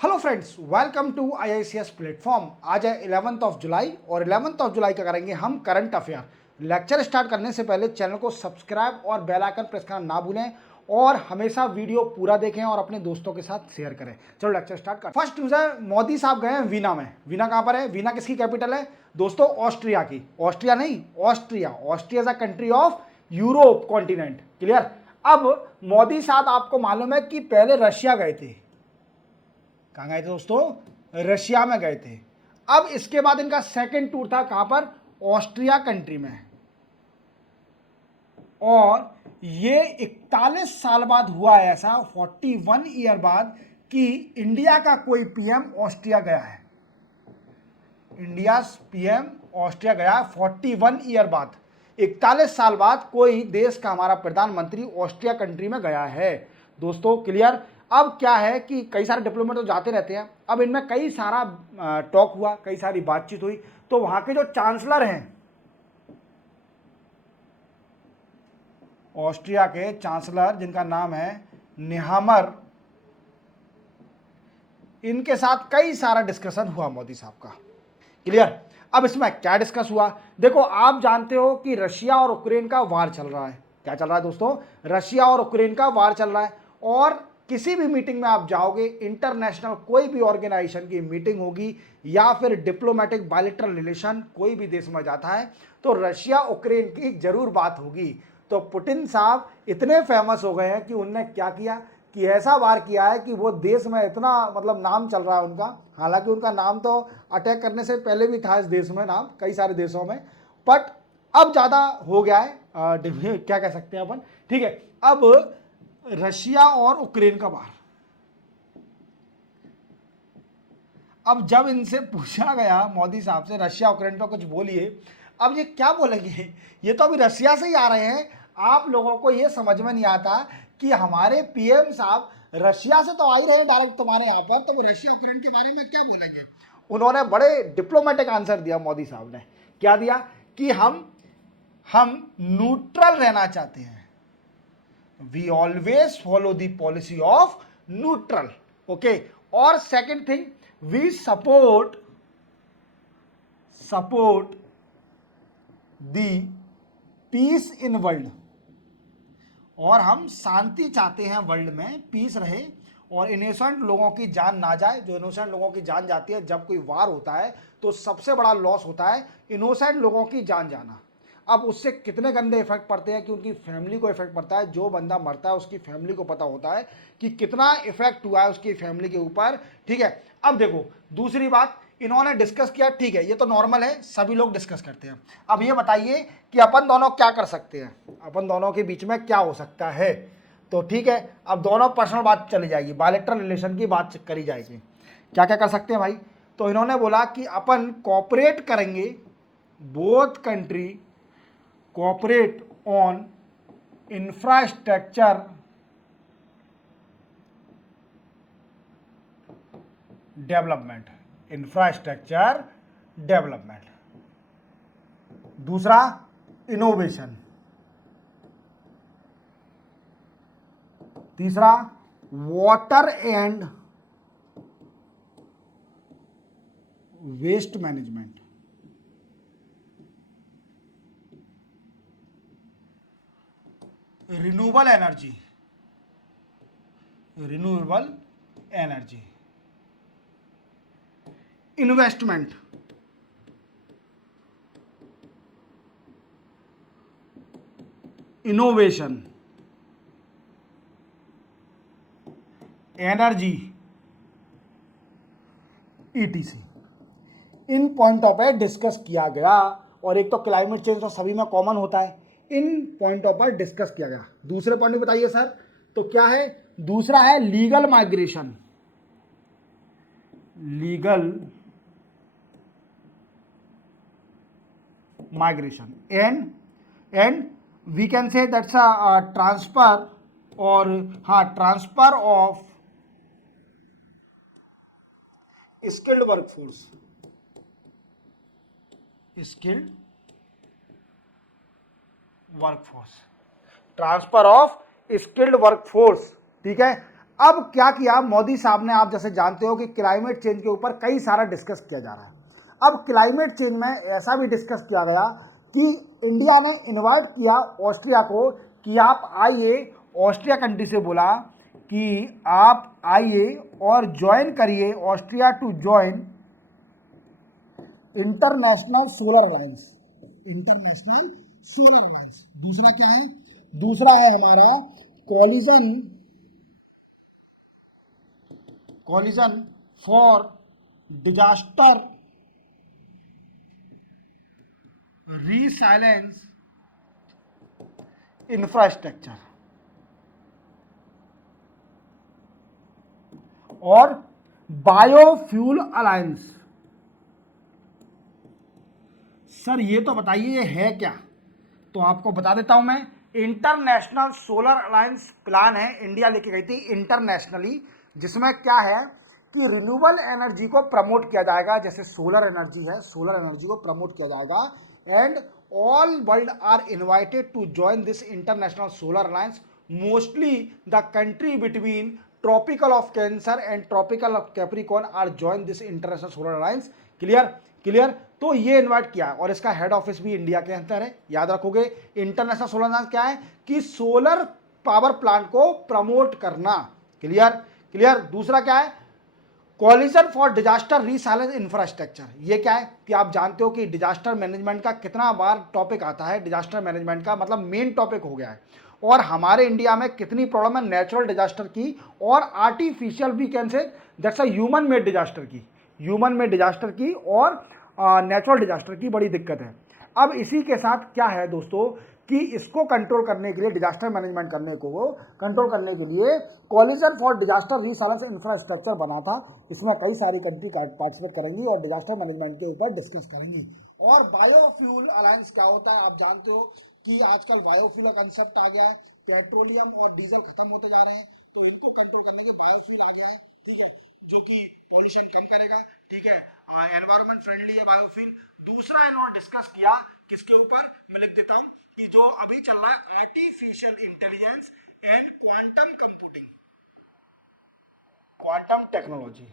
Hello friends, welcome to IICS platform. आज है 11th of July और 11th ऑफ जुलाई का करेंगे हम करंट अफेयर। लेक्चर स्टार्ट करने से पहले चैनल को सब्सक्राइब और बेल आइकन प्रेस करना ना भूलें और हमेशा वीडियो पूरा देखें और अपने दोस्तों के साथ शेयर करें। चलो लेक्चर स्टार्ट कर। फर्स्ट न्यूज़ है, मोदी साहब गए हैं वीना में। वीना कहाँ पर है? वीना किसकी कैपिटल है दोस्तों? ऑस्ट्रिया की। ऑस्ट्रिया नहीं, Austria. Austria is a country of Europe continent. Clear. अब मोदी साहब आपको मालूम है कि पहले रशिया गए थे। कहाँ गए थे दोस्तों? रशिया में गए थे। अब इसके बाद इनका सेकंड टूर था कहां पर? ऑस्ट्रिया कंट्री में। और ये 41 साल बाद हुआ है ऐसा, 41 ईयर बाद, कि इंडिया का कोई पीएम ऑस्ट्रिया गया है। इंडिया पीएम ऑस्ट्रिया गया 41 ईयर बाद। 41 साल बाद कोई देश का हमारा प्रधानमंत्री ऑस्ट्रिया कंट्री में गया है दोस्तों। क्लियर। अब क्या है कि कई सारे डिप्लोमेट तो जाते रहते हैं। अब इनमें कई सारा टॉक हुआ, कई सारी बातचीत हुई। तो वहां के जो चांसलर हैं, ऑस्ट्रिया के चांसलर जिनका नाम है नेहामर, इनके साथ कई सारा डिस्कशन हुआ मोदी साहब का। क्लियर। अब इसमें क्या डिस्कस हुआ? देखो, आप जानते हो कि रशिया और यूक्रेन का वार चल रहा है। क्या चल रहा है दोस्तों? रशिया और यूक्रेन का वार चल रहा है। और किसी भी मीटिंग में आप जाओगे, इंटरनेशनल कोई भी ऑर्गेनाइजेशन की मीटिंग होगी या फिर डिप्लोमेटिक बायलैटरल रिलेशन कोई भी देश में जाता है तो रशिया यूक्रेन की जरूर बात होगी। तो पुतिन साहब इतने फेमस हो गए हैं कि उनने क्या किया कि ऐसा वार किया है कि वो देश में इतना मतलब नाम चल रहा है उनका। हालांकि उनका नाम तो अटैक करने से पहले भी था इस देश में, नाम कई सारे देशों में, बट अब ज़्यादा हो गया है। क्या कह सकते हैं अपन। ठीक है। अब रशिया और यूक्रेन का वार। अब जब इनसे पूछा गया मोदी साहब से, रशिया यूक्रेन पर कुछ बोलिए, अब ये क्या बोलेंगे? ये तो अभी रशिया से ही आ रहे हैं। आप लोगों को ये समझ में नहीं आता कि हमारे पीएम साहब रशिया से तो आ ही रहे हैं डायरेक्ट तुम्हारे यहाँ पर, तो वो रशिया यूक्रेन के बारे में क्या बोलेंगे? उन्होंने बड़े डिप्लोमेटिक आंसर दिया मोदी साहब ने। क्या दिया? कि हम न्यूट्रल रहना चाहते हैं। We always follow the policy of neutral. Okay. और second thing, we support the peace in world. और हम शांति चाहते हैं, वर्ल्ड में पीस रहे और इनोसेंट लोगों की जान ना जाए। जो इनोसेंट लोगों की जान जाती है जब कोई वार होता है तो सबसे बड़ा लॉस होता है इनोसेंट लोगों की जान जाना। अब उससे कितने गंदे इफेक्ट पड़ते हैं कि उनकी फैमिली को इफेक्ट पड़ता है। जो बंदा मरता है उसकी फैमिली को पता होता है कि कितना इफेक्ट हुआ है उसकी फैमिली के ऊपर। ठीक है। अब देखो, दूसरी बात इन्होंने डिस्कस किया। ठीक है, ये तो नॉर्मल है, सभी लोग डिस्कस करते हैं। अब ये बताइए कि अपन दोनों क्या कर सकते हैं, अपन दोनों के बीच में क्या हो सकता है? तो ठीक है, अब दोनों पर्सनल बात चली जाएगी, बायलैटरल रिलेशन की बात करी जाएगी। क्या क्या कर सकते हैं भाई? तो इन्होंने बोला कि अपन कोऑपरेट करेंगे, both country cooperate on infrastructure development. Infrastructure development. दूसरा, इनोवेशन। तीसरा, water and waste management. Renewable energy. Renewable energy. Investment. Innovation. Energy. ETC. इन पॉइंटों पर डिस्कस किया गया। और एक तो क्लाइमेट चेंज तो सभी में कॉमन होता है, इन पॉइंटों पर डिस्कस किया गया। दूसरे पॉइंट में बताइए सर, तो क्या है? दूसरा है legal migration. Legal migration and we can say that's a transfer, और हाँ, transfer of skilled workforce. Skilled workforce. Transfer of skilled workforce. ठीक है। अब क्या किया मोदी साहब ने, आप जैसे जानते हो कि क्लाइमेट चेंज के ऊपर कई सारा डिस्कस किया जा रहा है। अब क्लाइमेट चेंज में ऐसा भी डिस्कस किया गया कि इंडिया ने इनवाइट किया ऑस्ट्रिया को कि आप आइए, ऑस्ट्रिया कंट्री से बोला कि आप आइए और ज्वाइन करिए, Austria to join international solar alliance, international solar alliance. दूसरा क्या है? दूसरा है हमारा coalition, coalition for disaster resilience infrastructure, और बायोफ्यूल अलायंस। सर ये तो बताइए ये है क्या? तो आपको बता देता हूं मैं। इंटरनेशनल सोलर अलायंस प्लान है, इंडिया लेके गई थी इंटरनेशनली, जिसमें क्या है कि रिन्यूएबल एनर्जी को प्रमोट किया जाएगा, जैसे सोलर एनर्जी है, सोलर एनर्जी को प्रमोट किया जाएगा। And all world are invited to join this international solar alliance, mostly the country between tropical of Cancer and tropical of Capricorn are join this international solar alliance. Clear? Clear? तो ये invite किया और इसका head office भी India के अंदर है। याद रखोगे इंटरनेशनल सोलर अलायंस क्या है कि सोलर पावर प्लांट को प्रमोट करना। क्लियर? क्लियर? दूसरा क्या है? Coalition for disaster resilience infrastructure. ये क्या है कि आप जानते हो कि डिजास्टर मैनेजमेंट का कितना बार टॉपिक आता है, डिजास्टर मैनेजमेंट का मतलब मेन टॉपिक हो गया है। और हमारे इंडिया में कितनी प्रॉब्लम है नेचुरल डिजास्टर की और artificial, we can say that's a human made disaster की, ह्यूमन मेड डिजास्टर की और नेचुरल डिजास्टर की बड़ी दिक्कत है। अब इसी के साथ क्या है दोस्तों कि इसको कंट्रोल करने के लिए, डिजास्टर मैनेजमेंट करने को कंट्रोल करने के लिए collision for disaster resilience infrastructure बना था। इसमें कई सारी कंट्री पार्टिसिपेट करेंगी और डिजास्टर मैनेजमेंट के ऊपर डिस्कस करेंगी। और बायोफ्यूल अलायंस क्या होता है? आप जानते हो कि आजकल बायोफ्यूल का कंसेप्ट आ गया है, पेट्रोलियम और डीजल खत्म होते जा रहे हैं, तो इनको कंट्रोल करने के बायोफ्यूल आ गया है। ठीक है, जो कि पॉल्यूशन कम करेगा। ठीक है, एनवायरमेंट फ्रेंडली है बायोफ्यूल। दूसरा इन्होंने डिस्कस किया किसके ऊपर, मैं लिख देता हूं कि जो अभी चल रहा है artificial intelligence and quantum computing, quantum technology.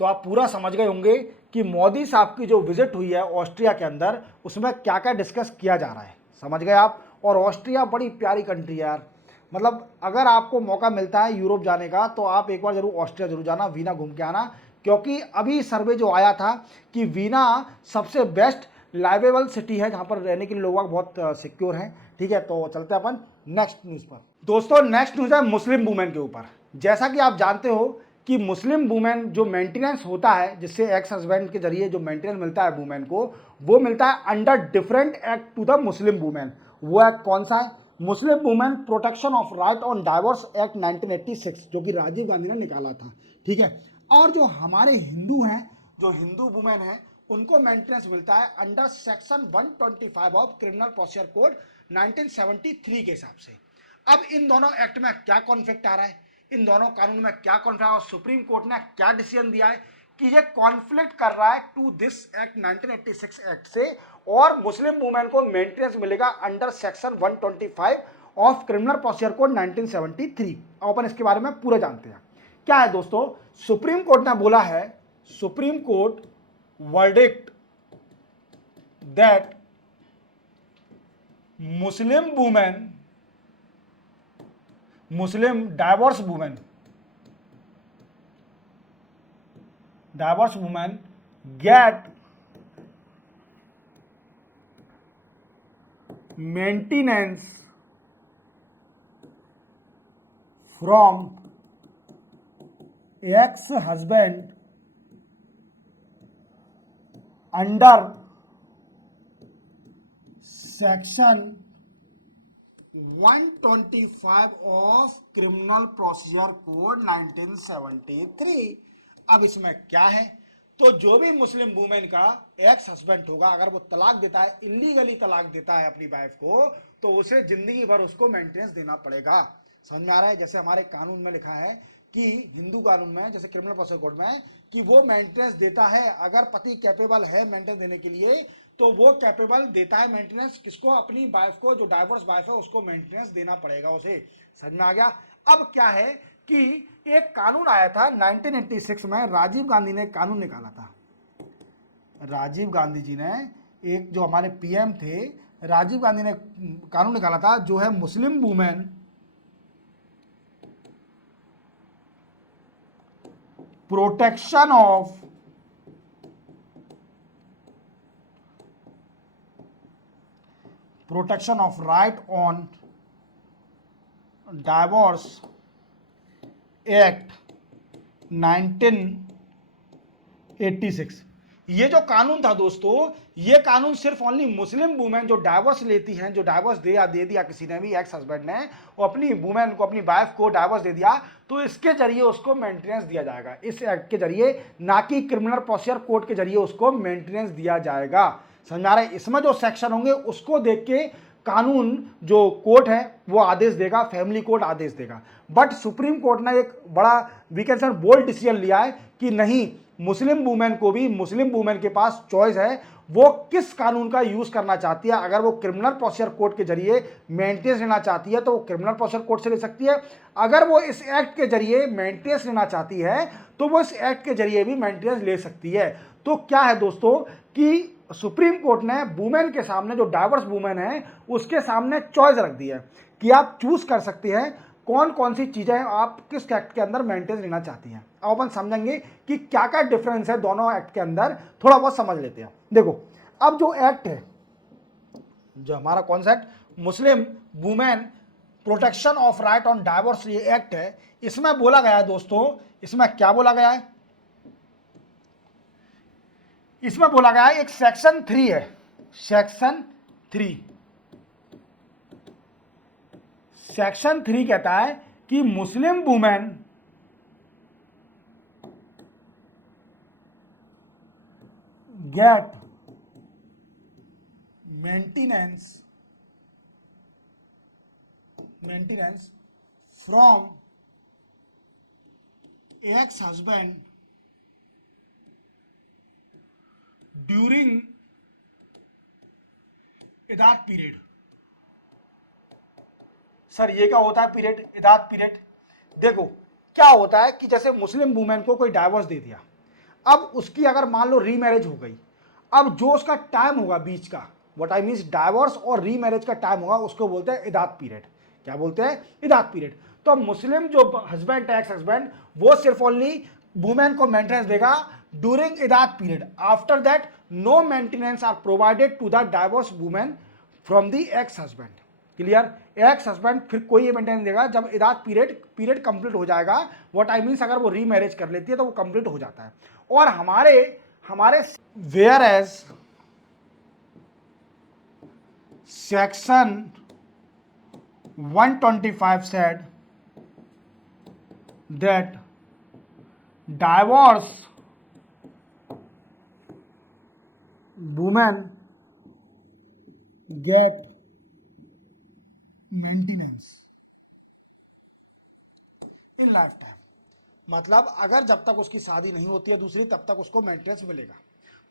तो आप पूरा समझ गए होंगे कि मोदी साहब की जो विजिट हुई है ऑस्ट्रिया के अंदर, उसमें क्या क्या डिस्कस किया जा रहा है। समझ गए आप? और ऑस्ट्रिया बड़ी प्यारी कंट्री है यार, मतलब अगर आपको मौका मिलता है यूरोप जाने का तो आप एक बार जरूर ऑस्ट्रिया जरूर जाना, वीना घूम के आना। क्योंकि अभी सर्वे जो आया था कि वीना सबसे बेस्ट लाइवेबल सिटी है जहां पर रहने के लिए लोग बहुत सिक्योर हैं। ठीक है, तो चलते हैं अपन नेक्स्ट न्यूज़ पर। दोस्तों नेक्स्ट न्यूज़ है मुस्लिम वुमेन के ऊपर। जैसा कि आप जानते हो कि मुस्लिम वुमेन जो मेंटेनेंस होता है, जिससे एक्स हस्बैंड के जरिए जो मेंटेनेंस मिलता है वुमेन को, वो मिलता है under different act to the Muslim women. वो एक्ट कौन सा है? Muslim women protection of right on divorce act 1986, जो कि राजीव गांधी ने निकाला था। ठीक है, और जो हमारे हिंदू हैं, जो हिंदू वुमेन हैं, उनको मेंटेनेंस मिलता है under section 125 of criminal procedure code 1973 के हिसाब से। अब इन दोनों एक्ट में क्या कॉन्फ्लिक्ट आ रहा है, इन दोनों कानून में क्या कॉन्फ्लिक्ट, और सुप्रीम कोर्ट ने क्या डिसीजन दिया है कि ये कॉन्फ्लिक्ट कर रहा है टू दिस एक्ट 1986 एक्ट से, और मुस्लिम वुमेन को मेंटेनेंस मिलेगा under section 125 of criminal procedure code 1973। अब अपन इसके बारे में पूरा जानते हैं। क्या है दोस्तों, सुप्रीम कोर्ट ने बोला है, supreme court verdict that Muslim women, Muslim divorce women get maintenance from ex-husband under section 125 of criminal procedure code 1973। अब इसमें क्या है, तो जो भी मुस्लिम वुमेन का एक्स हस्बैंड होगा, अगर वो तलाक देता है, इलीगली तलाक देता है अपनी वाइफ को, तो उसे जिंदगी भर उसको मेंटेनेंस देना पड़ेगा। समझ में आ रहा है? जैसे हमारे कानून में लिखा है कि हिंदू कानून में, जैसे क्रिमिनल प्रोसीजर कोड में, कि वो मेंटेनेंस देता है, अगर पति कैपेबल है मेंटेनेंस देने के लिए, तो वो कैपेबल देता है मेंटेनेंस किसको, अपनी वाइफ को, जो डाइवोर्स वाइफ है उसको मेंटेनेंस देना पड़ेगा उसे। समझ में आ गया। अब क्या है कि एक कानून आया था 1986 में, राजीव गांधी ने कानून निकाला था। राजीव गांधी जी ने, एक जो हमारे पीएम थे, राजीव गांधी ने कानून निकाला था जो है Muslim women protection of right on divorce act 1986। ये जो कानून था दोस्तों, ये कानून सिर्फ ओनली मुस्लिम वुमेन जो डाइवोर्स लेती हैं, जो डाइवोर्स दे दिया किसी ने भी, एक्स हस्बैंड ने, वो अपनी वुमेन को, अपनी वाइफ को डाइवोर्स दे दिया, तो इसके जरिए उसको मेंटेनेंस दिया जाएगा, इस एक्ट के जरिए, ना कि क्रिमिनल प्रोसीजर कोड के जरिए उसको मेंटेनेंस दिया जाएगा। समझ आ रहा है। इसमें जो सेक्शन होंगे उसको देख के कानून जो कोर्ट है वो आदेश देगा, फैमिली कोर्ट आदेश देगा। बट सुप्रीम कोर्ट ने एक बड़ा we can say bold decision लिया है कि नहीं, मुस्लिम वुमेन को भी, मुस्लिम वुमेन के पास चॉइस है वो किस कानून का यूज करना चाहती है। अगर वो क्रिमिनल प्रोसीजर कोड के जरिए मेंटेनेंस लेना चाहती है तो वो क्रिमिनल प्रोसीजर कोड से ले सकती है। अगर वो इस एक्ट के जरिए मेंटेनेंस लेना चाहती है तो वो इस एक्ट के जरिए भी मेंटेनेंस ले सकती है। तो क्या है दोस्तों कि सुप्रीम कोर्ट ने वुमेन के सामने, जो डाइवोर्स वुमेन है उसके सामने चॉइस रख दी है कि आप चूज कर सकते हैं कौन कौन सी चीजें आप किस एक्ट के अंदर मेंटेनेंस लेना चाहती हैं। अब अपन समझेंगे कि क्या क्या डिफरेंस है दोनों एक्ट के अंदर, थोड़ा बहुत समझ लेते हैं। देखो, अब जो एक्ट है, जो हमारा कौन सा act, Muslim women protection of right on divorce, ये एक्ट है, इसमें बोला गया है दोस्तों, इसमें क्या बोला गया है, इसमें बोला गया है एक सेक्शन 3 है, सेक्शन 3। सेक्शन 3 कहता है कि Muslim women get maintenance from ex husband during इदात पीरियड। सर ये क्या होता है पीरियड, इदात पीरियड? देखो क्या होता है कि जैसे मुस्लिम वुमेन को कोई डाइवोर्स दे दिया, अब उसकी अगर मान लो रीमैरिज हो गई, अब जो उसका टाइम होगा बीच का, व्हाट आई मीन डाइवोर्स और रीमैरिज का टाइम होगा, उसको बोलते हैं इदात पीरियड। क्या बोलते हैं? इदात पीरियड। तो मुस्लिम जो हस्बैंड, एक्स हस्बैंड, वो सिर्फ ओनली वुमेन को मेंटेनेंस देगा ड्यूरिंग इदात period. After that no maintenance are provided to the divorce women from the ex husband. Clear? Ex husband फिर कोई मेंटेनेंस देगा जब इदात पीरियड कंप्लीट हो जाएगा। व्हाट आई मीन्स अगर वो रीमैरिज कर लेती है तो वो कंप्लीट हो जाता है। और हमारे whereas section 125 said that divorce women get maintenance in lifetime। मतलब अगर जब तक उसकी शादी नहीं होती है दूसरी, तब तक उसको मेंटेनेंस मिलेगा।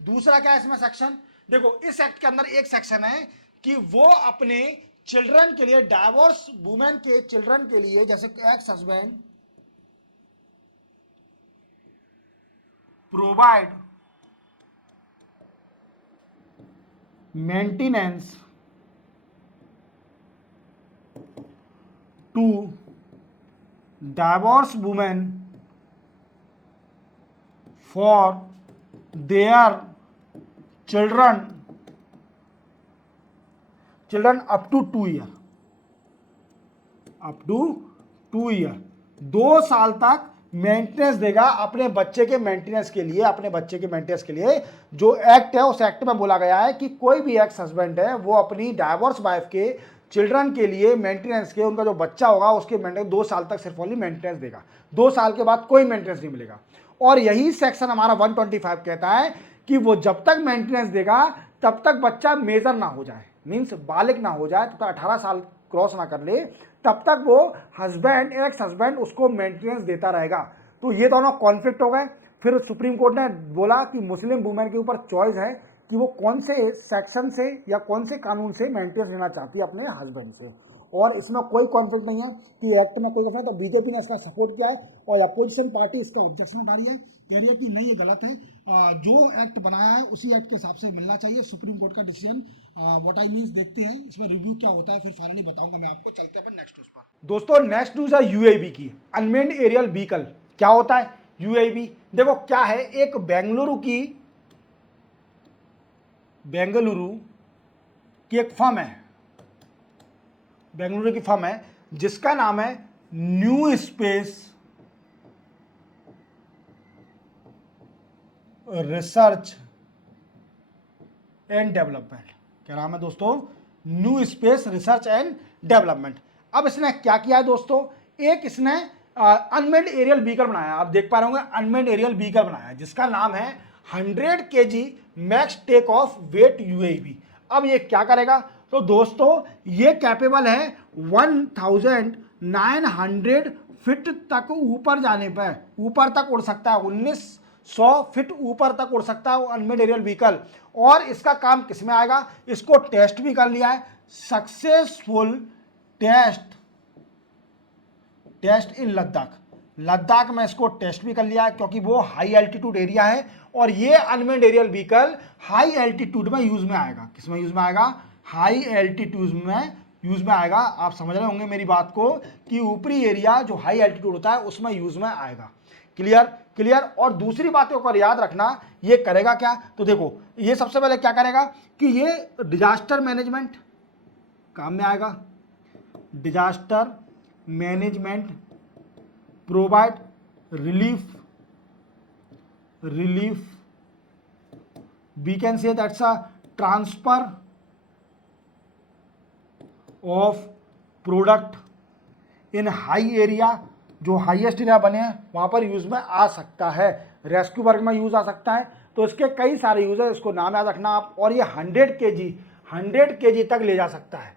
दूसरा क्या है इसमें सेक्शन, देखो इस एक्ट के अंदर एक सेक्शन है कि वो अपने चिल्ड्रन के लिए, डाइवोर्स वुमेन के चिल्ड्रन के लिए, जैसे ex husband provide maintenance to divorce women for their children up to 2 year, up to 2 year, 2 साल तक मेंटेनेंस देगा अपने बच्चे के मेंटेनेंस के लिए। अपने बच्चे के मेंटेनेंस के लिए जो एक्ट है, उस एक्ट में बोला गया है कि कोई भी एक्स हस्बैंड है वो अपनी डाइवोर्स वाइफ के चिल्ड्रन के लिए मेंटेनेंस के, उनका जो बच्चा होगा उसके मेंटेनेंस 2 साल तक सिर्फ ओनली मेंटेनेंस देगा। 2 साल के बाद कोई मेंटेनेंस नहीं मिलेगा। और यही सेक्शन हमारा 125 कहता है कि वो जब तक मेंटेनेंस देगा तब तक बच्चा मेजर ना हो जाए, मीन्स बालिग ना हो जाए, तब तक 18 साल क्रॉस ना कर ले, तब तक वो हस्बैंड, एक्स हस्बैंड उसको मेंटेनेंस देता रहेगा। तो ये दोनों कॉन्फ्लिक्ट हो गए। फिर सुप्रीम कोर्ट ने बोला कि मुस्लिम वुमेन के ऊपर चॉइस है कि वो कौन से सेक्शन से या कौन से कानून से मेंटेनेंस लेना चाहती है अपने हस्बैंड से, और इसमें कोई कॉन्फ्लिक्ट नहीं है कि एक्ट में कोई कॉन्फ्लिक्ट। तो बीजेपी ने इसका सपोर्ट किया है और अपोजिशन पार्टी इसका ऑब्जेक्शन उठा रही है, कह रही है कि नहीं ये गलत है, जो एक्ट बनाया है उसी एक्ट के हिसाब से मिलना चाहिए। सुप्रीम कोर्ट का डिसीजन व्हाट आई मीन्स देखते हैं इसमें रिव्यू क्या होता है, फिर फाइनली बताऊंगा मैं आपको। चलते हैं अपन नेक्स्ट न्यूज पर। दोस्तों नेक्स्ट न्यूज है यूएवी की, अनमेन्ड एरियल व्हीकल। क्या होता है यूएवी? देखो क्या है, एक बेंगलुरु की एक फर्म है, बेंगलुरु की फर्म है जिसका नाम है new space research and development. क्या नाम है दोस्तों? New space research and development. अब इसने क्या किया है दोस्तों, एक इसने अनमेन्ड एरियल व्हीकल बनाया, आप देख पा रहे होंगे अनमेन्ड एरियल व्हीकल बनाया है जिसका नाम है 100 kg max take off weight UAV. अब ये क्या करेगा? तो दोस्तों ये कैपेबल है 1900 फीट तक ऊपर जाने पर, ऊपर तक उड़ सकता है, 1900 फीट ऊपर तक उड़ सकता है वो अनमेन्ड एरियल व्हीकल। और इसका काम किस में आएगा? इसको टेस्ट भी कर लिया है, सक्सेसफुल टेस्ट इन लद्दाख में इसको टेस्ट भी कर लिया है, क्योंकि वो हाई एल्टीट्यूड एरिया है और ये unmanned aerial vehicle high altitude में यूज में आएगा। किसमें यूज में आएगा? हाई एल्टीट्यूड में यूज में आएगा। आप समझ रहे होंगे मेरी बात को कि ऊपरी एरिया जो हाई एल्टीट्यूड होता है उसमें यूज में आएगा। क्लियर। और दूसरी बातों को याद रखना, ये करेगा क्या? तो देखो ये सबसे पहले क्या करेगा कि ये डिजास्टर मैनेजमेंट काम में आएगा, disaster management, provide relief, we can say that's a transfer of product in high area, जो हाईएस्ट एरिया बने हैं वहां पर यूज में आ सकता है, रेस्क्यू वर्क में यूज आ सकता है। तो इसके कई सारे यूज है, इसको नाम याद रखना आप। और ये 100 kg तक ले जा सकता है,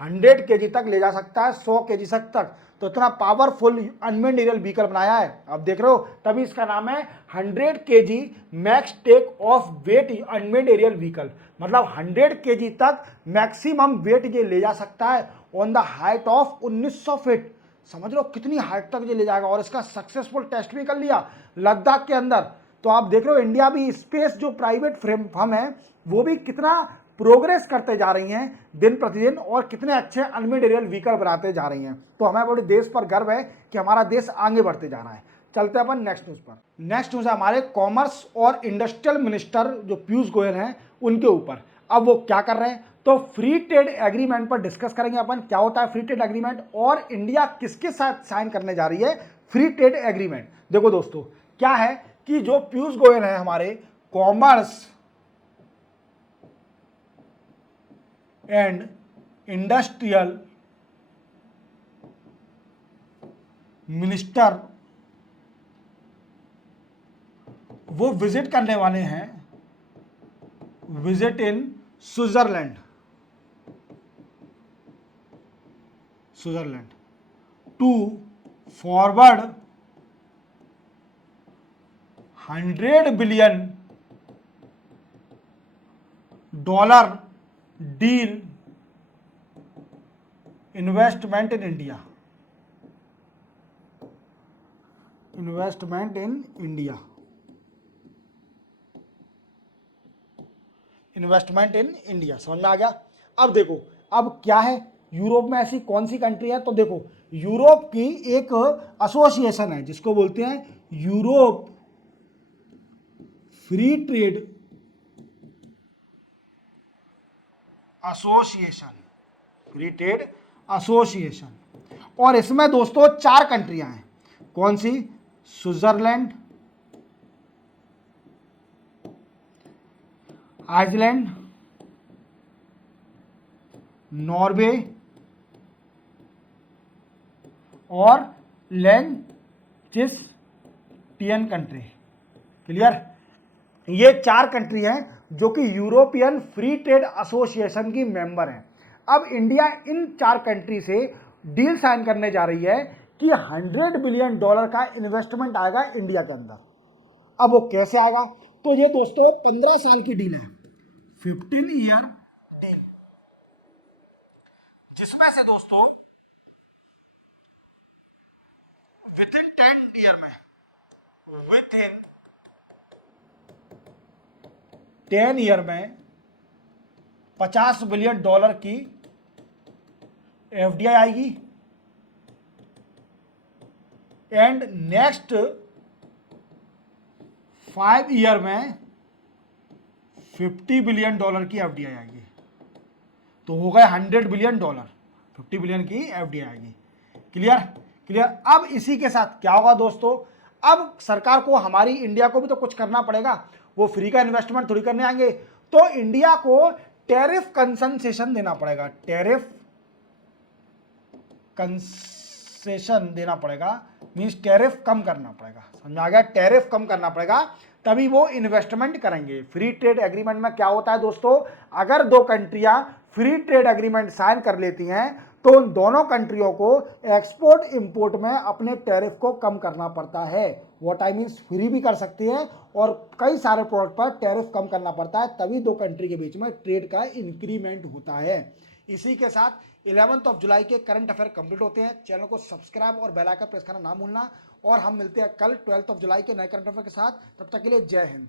100 kg तक ले जा सकता है, 100 kg तक। तो इतना पावरफुल अनमेन्ड एरियल व्हीकल बनाया है, आप देख रहे हो, तभी इसका नाम है 100 kg max take off weight unmanned aerial vehicle. मतलब 100 kg तक मैक्सिमम वेट ये ले जा सकता है on the height of 1900 feet. समझ लो कितनी हाइट तक ये ले जाएगा। और इसका सक्सेसफुल टेस्ट भी कर लिया लद्दाख के अंदर। तो आप देख रहे हो इंडिया भी स्पेस जो प्राइवेट फर्म है वो भी कितना प्रोग्रेस करते जा रही हैं दिन प्रतिदिन, और कितने अच्छे अनमेन्ड एरियल व्हीकल बनाते जा रही हैं। तो हमें अपने देश पर गर्व है कि हमारा देश आगे बढ़ते जा रहा है। चलते हैं अपन नेक्स्ट न्यूज पर। नेक्स्ट न्यूज है हमारे कॉमर्स और इंडस्ट्रियल मिनिस्टर जो पीयूष गोयल हैं उनके ऊपर। अब वो क्या कर रहे हैं? तो फ्री ट्रेड एग्रीमेंट पर डिस्कस करेंगे अपन, क्या होता है फ्री ट्रेड एग्रीमेंट और इंडिया किसके साथ साइन करने जा रही है फ्री ट्रेड एग्रीमेंट। देखो दोस्तों क्या है कि जो पीयूष गोयल है हमारे कॉमर्स एंड इंडस्ट्रियल मिनिस्टर, वो विजिट करने वाले हैं, visit in Switzerland to forward $100 billion deal investment in India, समझ में आ गया। अब देखो अब क्या है, यूरोप में ऐसी कौन सी कंट्री है? तो देखो यूरोप की एक एसोसिएशन है जिसको बोलते हैं यूरोप फ्री ट्रेड एसोसिएशन, और इसमें दोस्तों 4 कंट्रियां हैं। कौन सी? स्विट्जरलैंड, आइसलैंड, नॉर्वे और लिechtenstein कंट्री। क्लियर? ये 4 कंट्री हैं जो कि यूरोपियन फ्री ट्रेड एसोसिएशन की मेंबर हैं। अब इंडिया इन 4 कंट्री से डील साइन करने जा रही है कि $100 बिलियन का इन्वेस्टमेंट आएगा इंडिया के अंदर। अब वो कैसे आएगा? तो ये दोस्तों 15 साल की डील है, 15 ईयर डील, जिसमें से दोस्तों विद इन 10 ईयर में, विद इन 10 ईयर में $50 बिलियन की एफडीआई आएगी, एंड नेक्स्ट 5 ईयर में $50 बिलियन की एफडीआई आएगी। तो हो गए $100 बिलियन, 50 बिलियन की एफडीआई आएगी। Clear clear. अब इसी के साथ क्या होगा दोस्तों, अब सरकार को, हमारी इंडिया को भी तो कुछ करना पड़ेगा, वो फ्री का इन्वेस्टमेंट थोड़ी करने आएंगे, तो इंडिया को टैरिफ कंसेशन देना पड़ेगा, टैरिफ कंसेशन देना पड़ेगा, मींस टैरिफ कम करना पड़ेगा, समझ आ गया, टैरिफ कम करना पड़ेगा, तभी वो इन्वेस्टमेंट करेंगे। फ्री ट्रेड एग्रीमेंट में क्या होता है दोस्तों, अगर दो कंट्रियां फ्री ट्रेड एग्रीमेंट साइन कर लेती हैं तो उन दोनों कंट्रियों को एक्सपोर्ट इंपोर्ट में अपने टैरिफ को कम करना पड़ता है। व्हाट आई मीन्स, फ्री भी कर सकती है और कई सारे प्रोडक्ट पर टैरिफ कम करना पड़ता है, तभी दो कंट्री के बीच में ट्रेड का इंक्रीमेंट होता है। इसी के साथ 11 जुलाई के करंट अफेयर कंप्लीट होते हैं। चैनल को सब्सक्राइब और बेल आइकन प्रेस करना ना भूलना, और हम मिलते हैं कल 12 जुलाई के नए करंट अफेयर के साथ। तब तक के लिए जय हिंद।